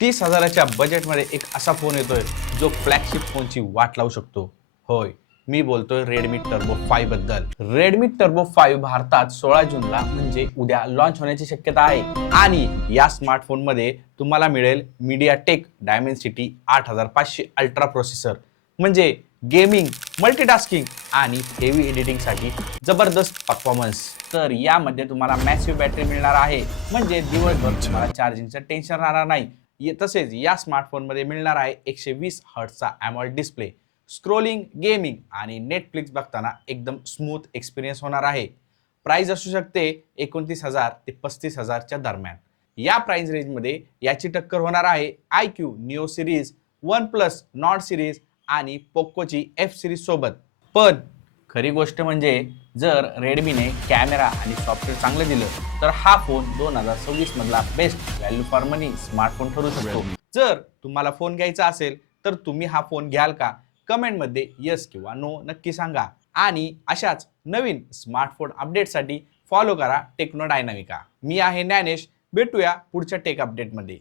30,000च्या बजेटमध्ये एक असा फोन येतोय जो फ्लॅगशिप फोनची वाट लावू शकतो. होय, मी बोलतोय Redmi Turbo 5 बद्दल. Redmi Turbo 5 भारतात 16 जूनला म्हणजे उद्या लॉन्च होण्याची शक्यता आहे आणि या स्मार्टफोनमध्ये तुम्हाला मिळेल MediaTek Dimensity 8500 अल्ट्रा प्रोसेसर, म्हणजे गेमिंग, मल्टीटास्किंग आणि हेवी एडिटिंगसाठी जबरदस्त परफॉर्मन्स. तर यामध्ये तुम्हाला मॅसिव्ह बॅटरी मिळणार आहे, म्हणजे दिवसभर तुम्हाला चार्जिंगचं टेन्शन राहणार नाही. तसेच या स्मार्टफोनमध्ये मिळणार आहे 120 हर्ट्झचा AMOLED डिस्प्ले. स्क्रोलिंग, गेमिंग आणि नेटफ्लिक्स बघताना एकदम स्मूथ एक्सपिरियन्स होणार आहे. प्राइस असू शकते 29,000 ते 35,000च्या दरम्यान. या प्राइस रेंजमध्ये याची टक्कर होणार आहे iQOO Neo series, OnePlus Nord series आणि पोकोची F सिरीज सोबत. पण खरी गोष्ट म्हणजे जर रेडमीने कॅमेरा आणि सॉफ्टवेअर चांगलं दिलं तर हा फोन 2026 मधला best value for money smartphone ठरू शकतो. जर तुम्हाला फोन घ्यायचा असेल तर तुम्ही हा फोन घ्याल का? कमेंटमध्ये येस किंवा नो नक्की सांगा. आणि अशाच नवीन स्मार्टफोन अपडेटसाठी फॉलो करा टेक्नो डायनामिका. मी आहे ज्ञानेश. भेटूया पुढच्या टेक अपडेटमध्ये.